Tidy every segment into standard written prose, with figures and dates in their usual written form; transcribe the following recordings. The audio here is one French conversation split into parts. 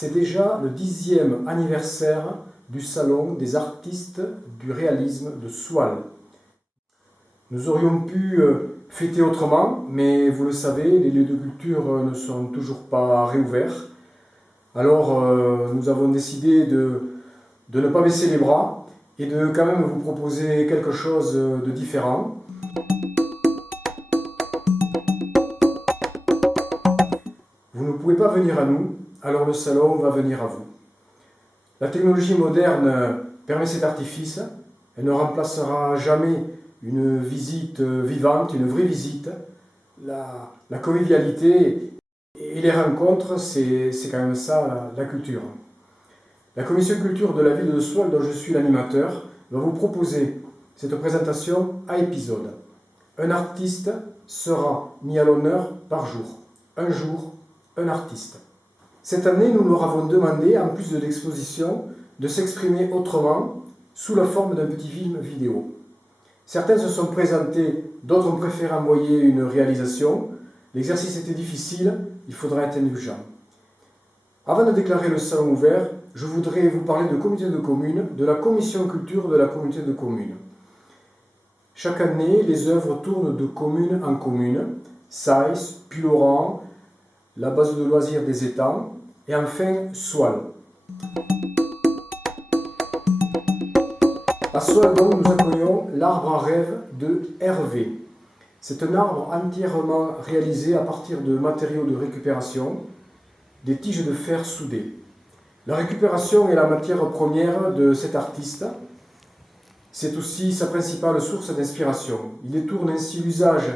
c'est déjà le 10e anniversaire du Salon des artistes du réalisme de Soile. Nous aurions pu fêter autrement, mais vous le savez, les lieux de culture ne sont toujours pas réouverts. Alors nous avons décidé de ne pas baisser les bras et de quand même vous proposer quelque chose de différent. Vous ne pouvez pas venir à nous, alors le salon va venir à vous. La technologie moderne permet cet artifice. Elle ne remplacera jamais une visite vivante, une vraie visite. La convivialité et les rencontres, c'est quand même ça la culture. La commission culture de la ville de Soile, dont je suis l'animateur, va vous proposer cette présentation à épisode. Un artiste sera mis à l'honneur par jour. Un jour, un artiste. Cette année, nous leur avons demandé, en plus de l'exposition, de s'exprimer autrement, sous la forme d'un petit film vidéo. Certains se sont présentés, d'autres ont préféré envoyer une réalisation. L'exercice était difficile, il faudra être indulgent. Avant de déclarer le salon ouvert, je voudrais vous parler de communauté de communes, de la commission culture de la communauté de communes. Chaque année, les œuvres tournent de commune en commune, Saïs, Puy-Laurent, la base de loisirs des étangs, et enfin Soile. À Soile, donc, nous accueillons l'arbre à rêve de Hervé. C'est un arbre entièrement réalisé à partir de matériaux de récupération, des tiges de fer soudées. La récupération est la matière première de cet artiste. C'est aussi sa principale source d'inspiration. Il détourne ainsi l'usage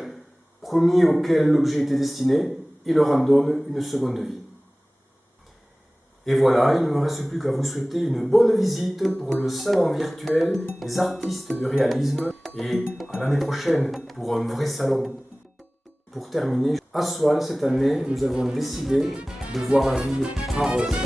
premier auquel l'objet était destiné et leur en donne une seconde vie. Et voilà, il ne me reste plus qu'à vous souhaiter une bonne visite pour le salon virtuel des artistes de réalisme et à l'année prochaine pour un vrai salon. Pour terminer, à Soile, cette année, nous avons décidé de voir la vie en rose.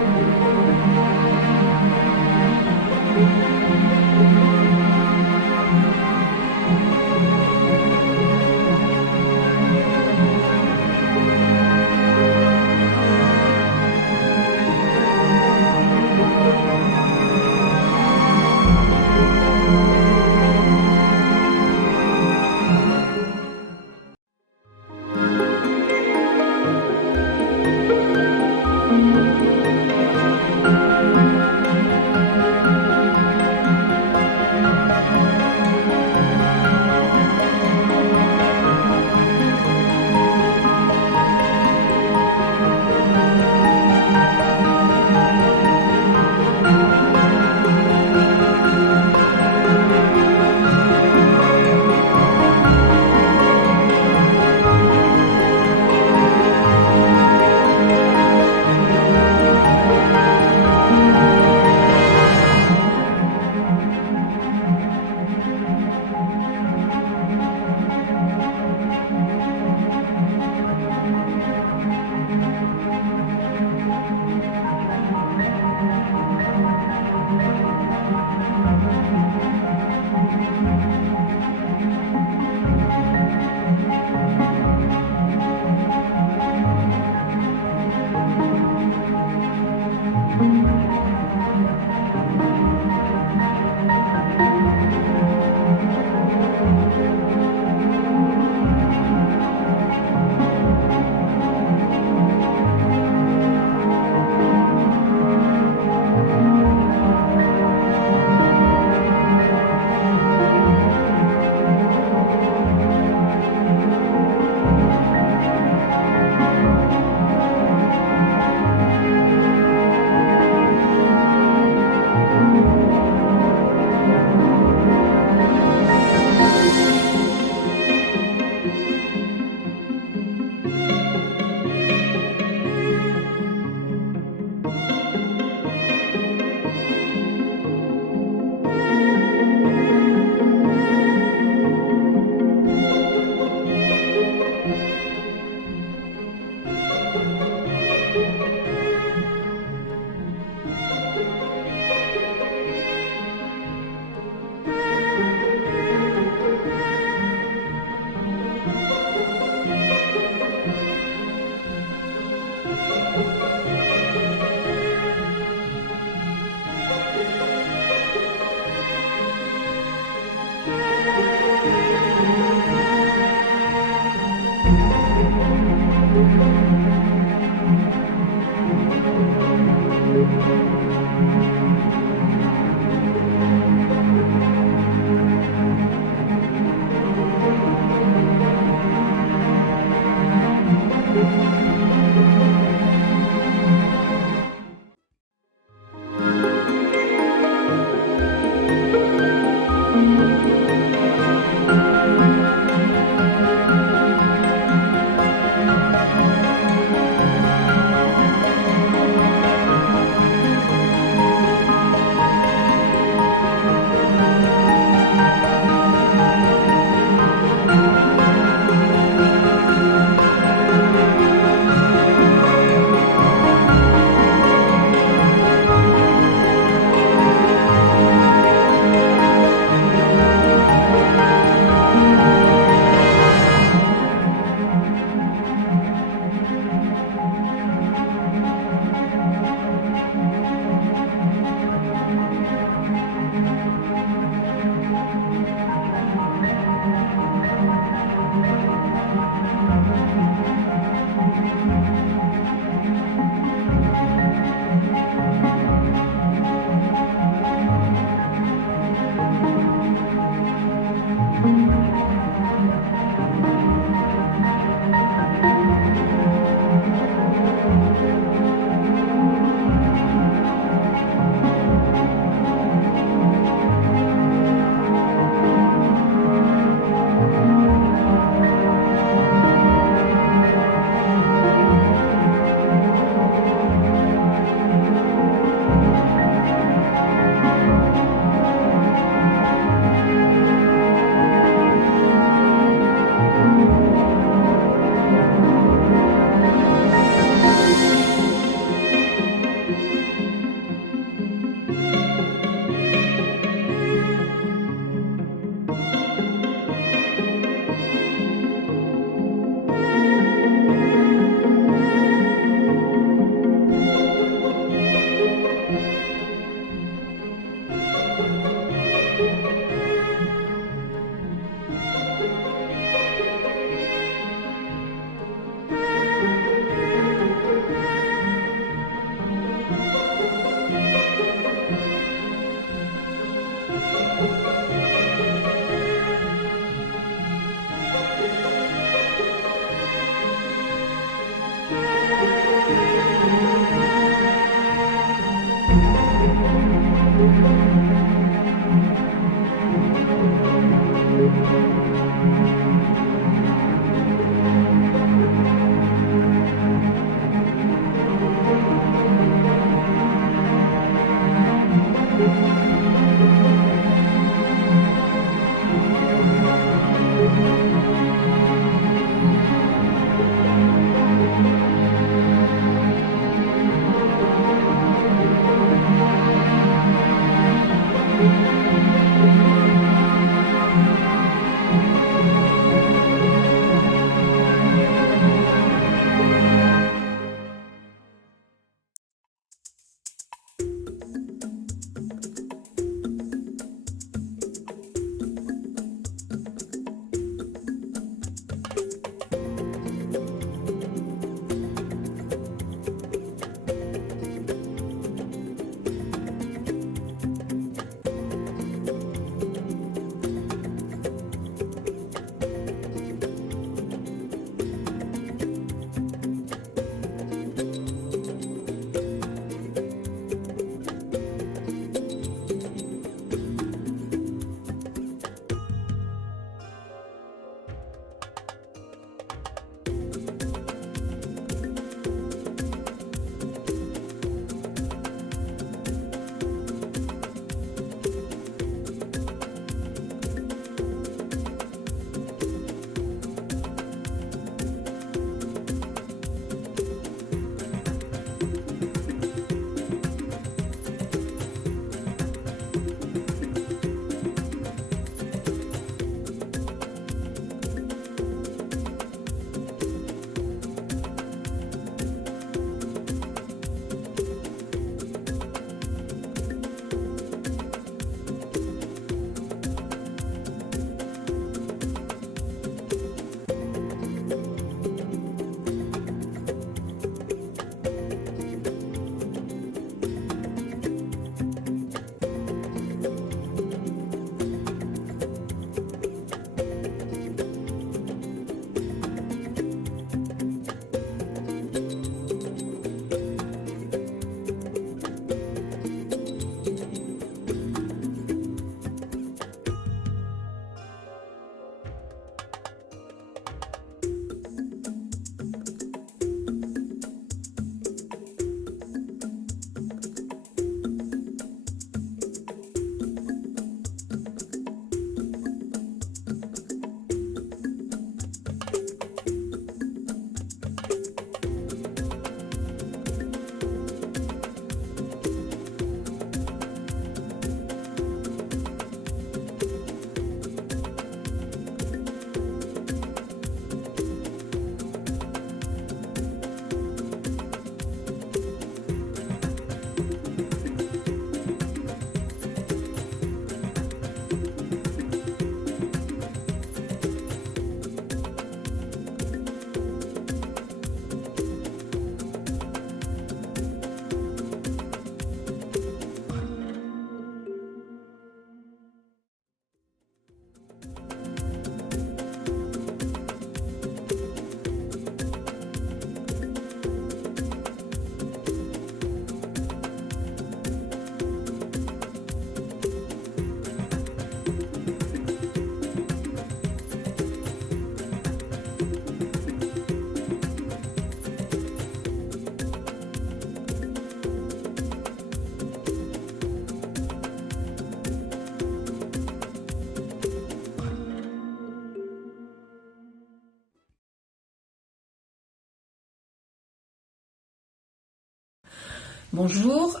Bonjour,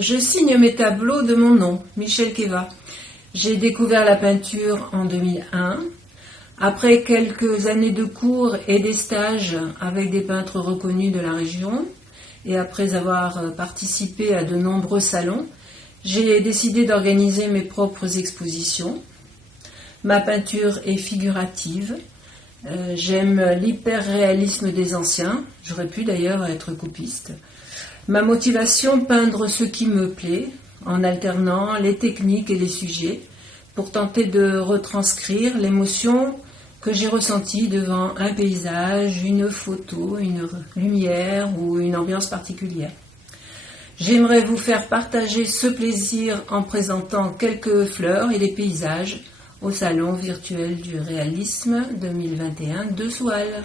je signe mes tableaux de mon nom, Michel Keva. J'ai découvert la peinture en 2001. Après quelques années de cours et des stages avec des peintres reconnus de la région, et après avoir participé à de nombreux salons, j'ai décidé d'organiser mes propres expositions. Ma peinture est figurative. J'aime l'hyper-réalisme des anciens. J'aurais pu d'ailleurs être copiste. Ma motivation, peindre ce qui me plaît, en alternant les techniques et les sujets, pour tenter de retranscrire l'émotion que j'ai ressentie devant un paysage, une photo, une lumière ou une ambiance particulière. J'aimerais vous faire partager ce plaisir en présentant quelques fleurs et des paysages au Salon virtuel du réalisme 2021 de Soualle.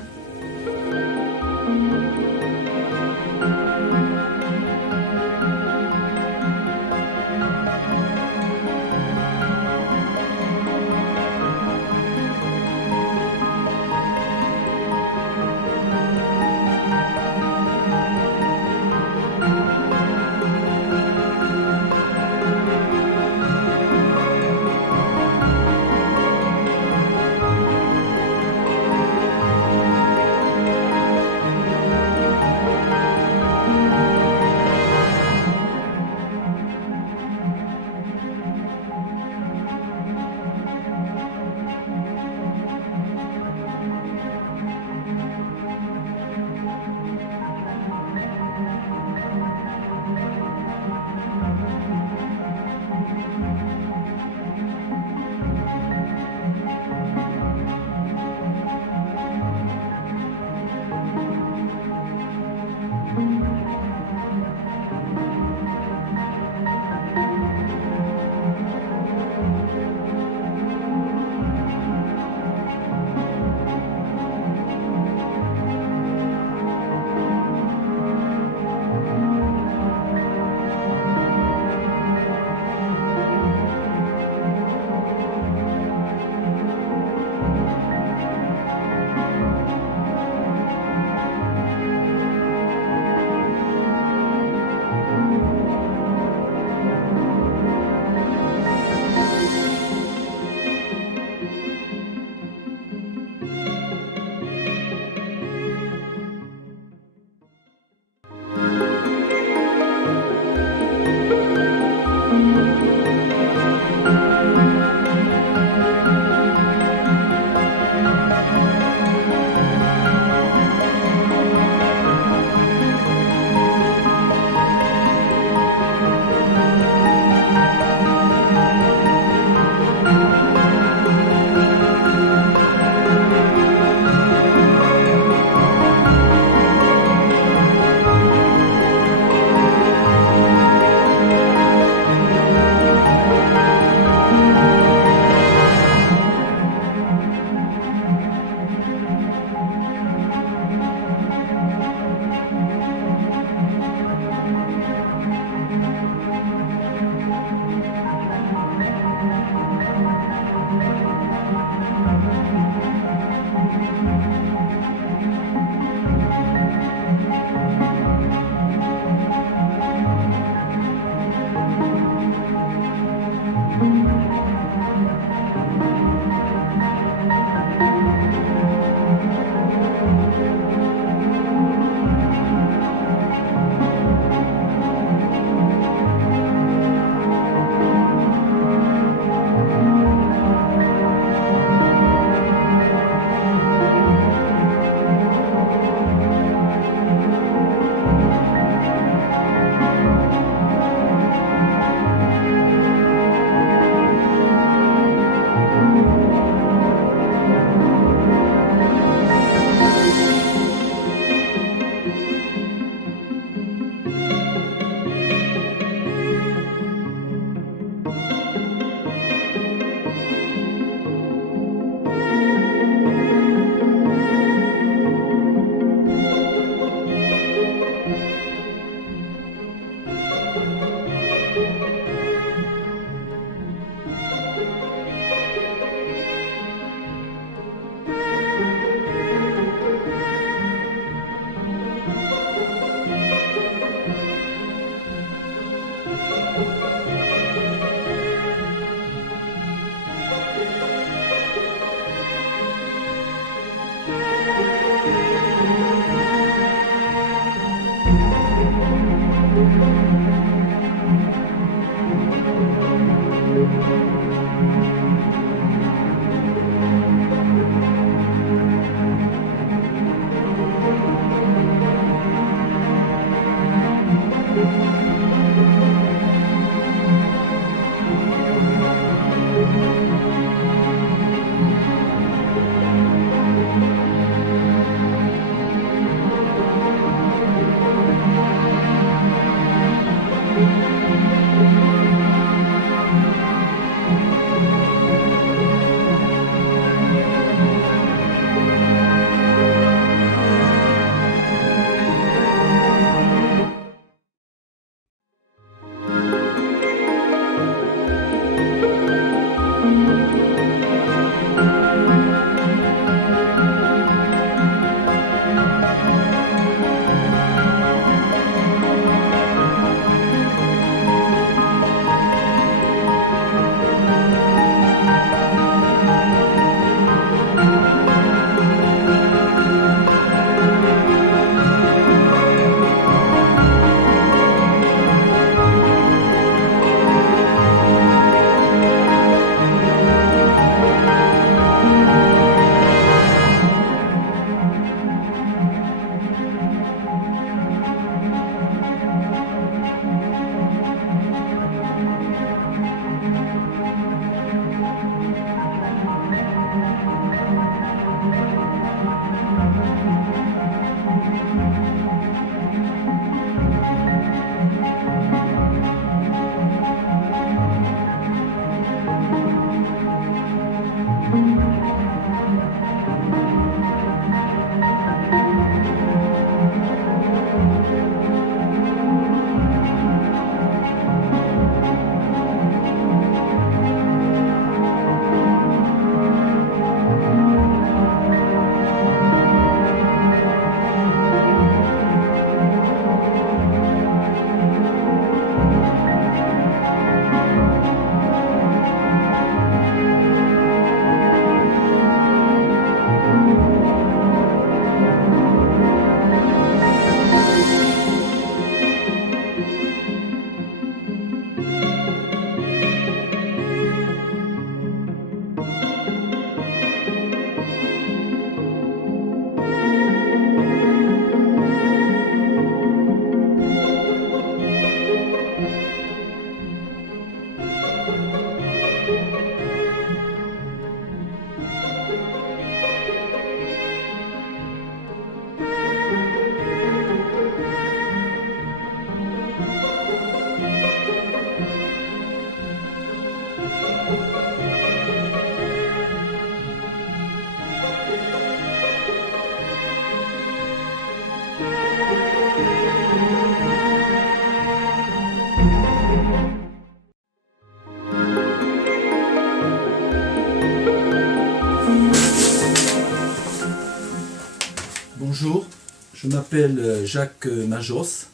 Bonjour, je m'appelle Jacques Majos,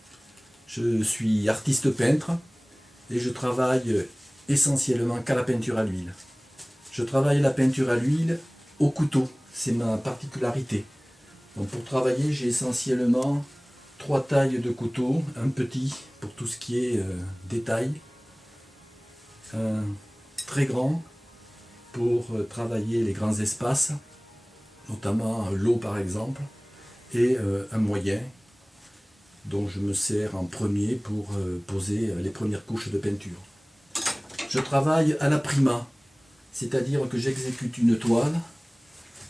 je suis artiste peintre et je travaille essentiellement qu'à la peinture à l'huile. Je travaille la peinture à l'huile au couteau, c'est ma particularité. Donc pour travailler, j'ai essentiellement 3 tailles de couteau, un petit pour tout ce qui est détail, un très grand pour travailler les grands espaces, notamment l'eau par exemple, et un moyen dont je me sers en premier pour poser les premières couches de peinture. Je travaille à la prima, c'est-à-dire que j'exécute une toile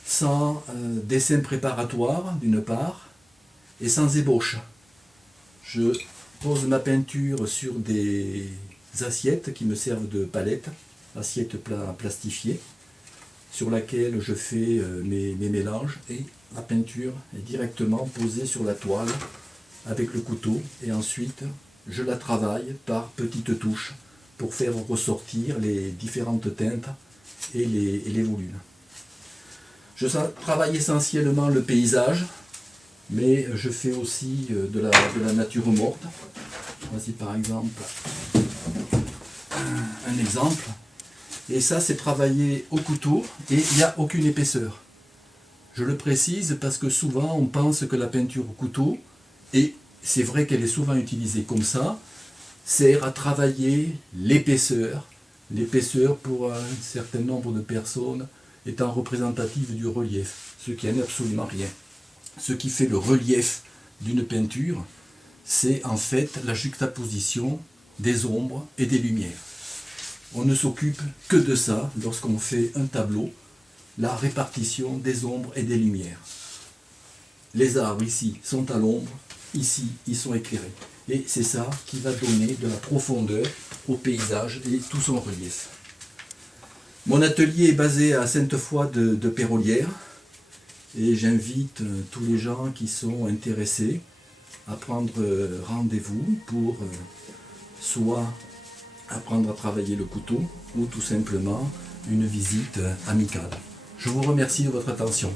sans dessin préparatoire d'une part et sans ébauche. Je pose ma peinture sur des assiettes qui me servent de palette, assiettes plastifiées, sur laquelle je fais mes mélanges et la peinture est directement posée sur la toile avec le couteau et ensuite je la travaille par petites touches pour faire ressortir les différentes teintes et les volumes. Je travaille essentiellement le paysage, mais je fais aussi de la nature morte. Voici par exemple un exemple. Et ça, c'est travaillé au couteau et il n'y a aucune épaisseur. Je le précise parce que souvent on pense que la peinture au couteau, et c'est vrai qu'elle est souvent utilisée comme ça, sert à travailler l'épaisseur. L'épaisseur pour un certain nombre de personnes étant représentative du relief, ce qui n'est absolument rien. Ce qui fait le relief d'une peinture, c'est en fait la juxtaposition des ombres et des lumières. On ne s'occupe que de ça lorsqu'on fait un tableau, la répartition des ombres et des lumières. Les arbres ici sont à l'ombre, ici ils sont éclairés. Et c'est ça qui va donner de la profondeur au paysage et tout son relief. Mon atelier est basé à Sainte-Foy de Pérolières et j'invite tous les gens qui sont intéressés à prendre rendez-vous pour soit apprendre à travailler le couteau ou tout simplement une visite amicale. Je vous remercie de votre attention.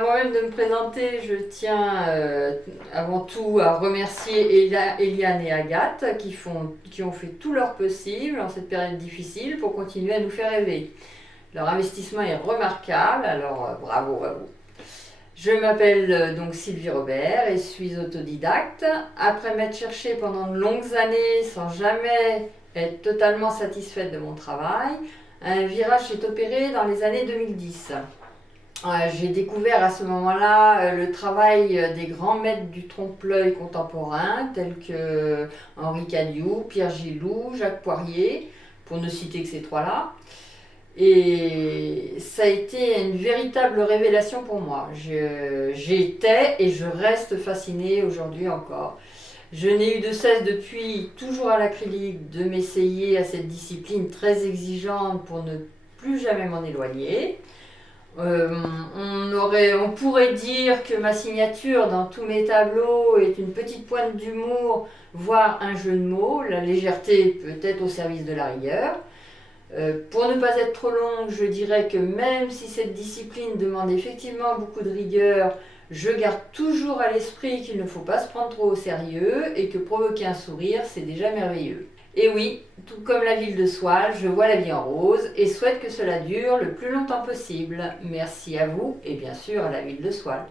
avant même de me présenter, je tiens avant tout à remercier Eliane et Agathe qui ont fait tout leur possible en cette période difficile pour continuer à nous faire rêver. Leur investissement est remarquable, alors bravo à vous. Je m'appelle donc Sylvie Robert et suis autodidacte. Après m'être cherchée pendant de longues années sans jamais être totalement satisfaite de mon travail, un virage s'est opéré dans les années 2010. J'ai découvert à ce moment-là le travail des grands maîtres du trompe-l'œil contemporain, tels que Henri Cadieux, Pierre Gilou, Jacques Poirier, pour ne citer que ces trois-là. Et ça a été une véritable révélation pour moi. J'étais et je reste fascinée aujourd'hui encore. Je n'ai eu de cesse depuis, toujours à l'acrylique, de m'essayer à cette discipline très exigeante pour ne plus jamais m'en éloigner. On pourrait dire que ma signature dans tous mes tableaux est une petite pointe d'humour, voire un jeu de mots, la légèreté peut-être au service de la rigueur. Pour ne pas être trop longue, je dirais que même si cette discipline demande effectivement beaucoup de rigueur, je garde toujours à l'esprit qu'il ne faut pas se prendre trop au sérieux et que provoquer un sourire, c'est déjà merveilleux. Et oui, tout comme la ville de Soile, je vois la vie en rose et souhaite que cela dure le plus longtemps possible. Merci à vous et bien sûr à la ville de Soile.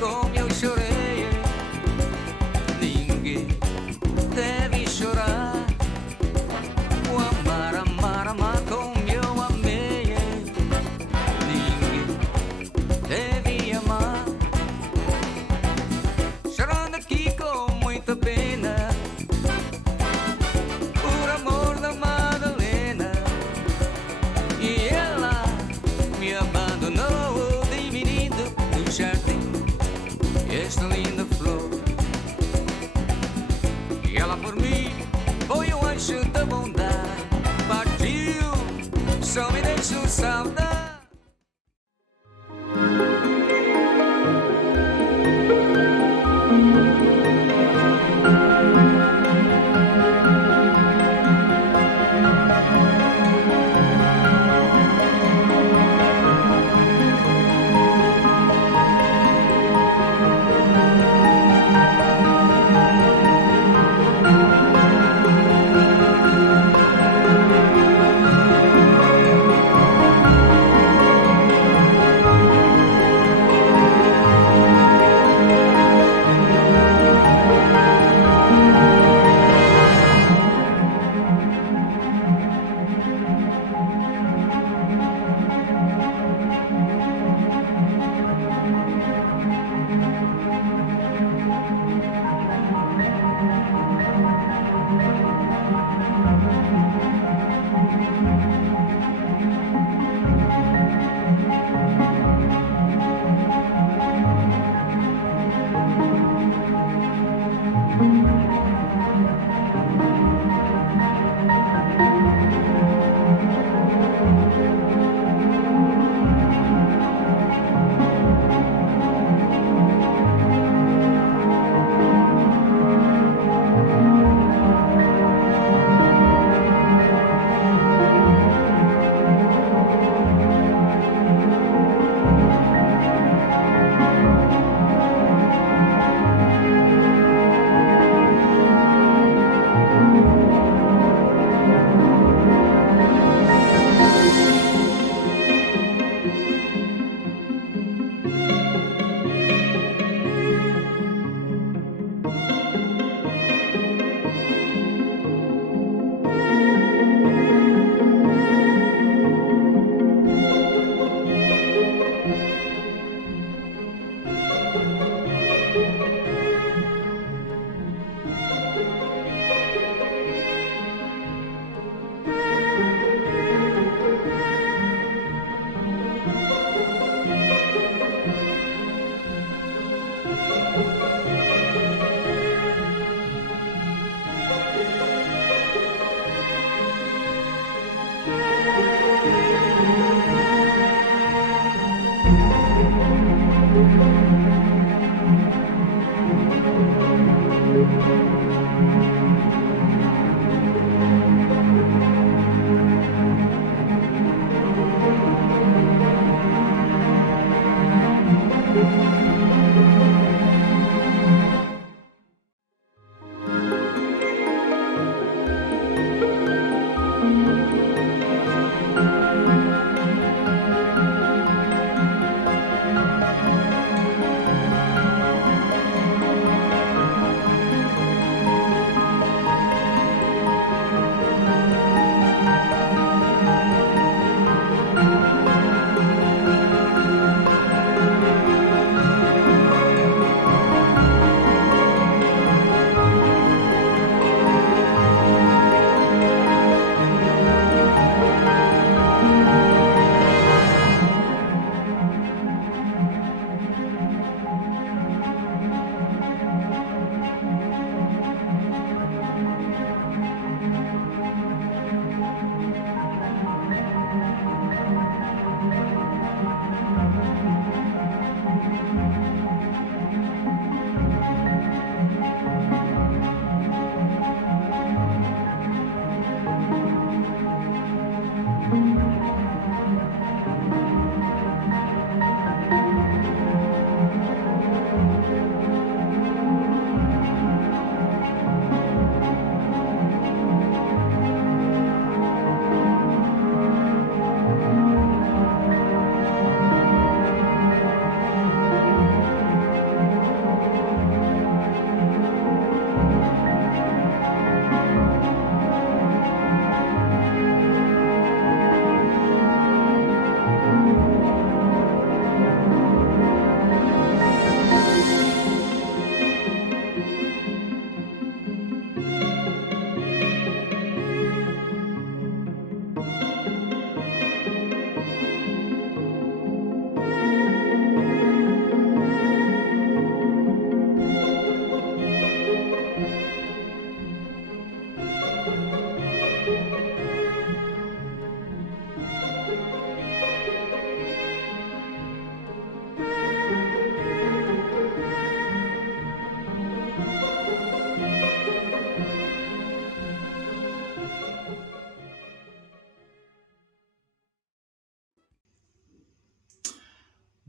Como eu chorei, ninguém deve chorar. O amar, amar, amar como eu amei, ninguém deve amar. Chorando aqui com muita pena, por amor da Madalena, e ela me abandonou de menino no jardim. Esta linda flor, e ela por mim foi um anjo da bondade. Partiu, só me deixou saudade.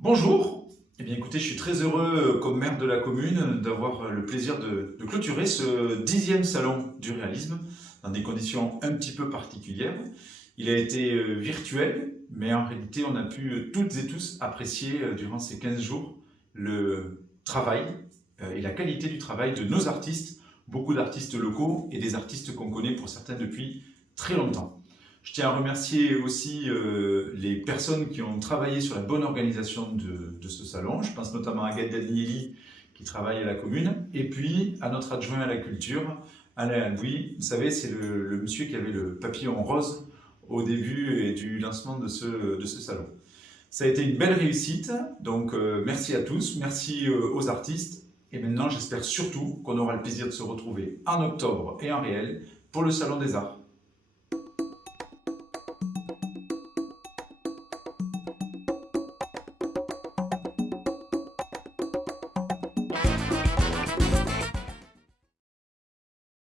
Bonjour. Eh bien écoutez, je suis très heureux comme maire de la commune d'avoir le plaisir de clôturer ce 10e salon du réalisme dans des conditions un petit peu particulières. Il a été virtuel, mais en réalité on a pu toutes et tous apprécier durant ces 15 jours le travail et la qualité du travail de nos artistes, beaucoup d'artistes locaux et des artistes qu'on connaît pour certains depuis très longtemps. Je tiens à remercier aussi les personnes qui ont travaillé sur la bonne organisation de ce salon. Je pense notamment à Agathe Danieli qui travaille à la commune, et puis à notre adjoint à la culture, Alain Albouy. Vous savez, c'est le monsieur qui avait le papillon rose au début et du lancement de ce salon. Ça a été une belle réussite, donc merci à tous, merci aux artistes, et maintenant j'espère surtout qu'on aura le plaisir de se retrouver en octobre et en réel pour le Salon des Arts.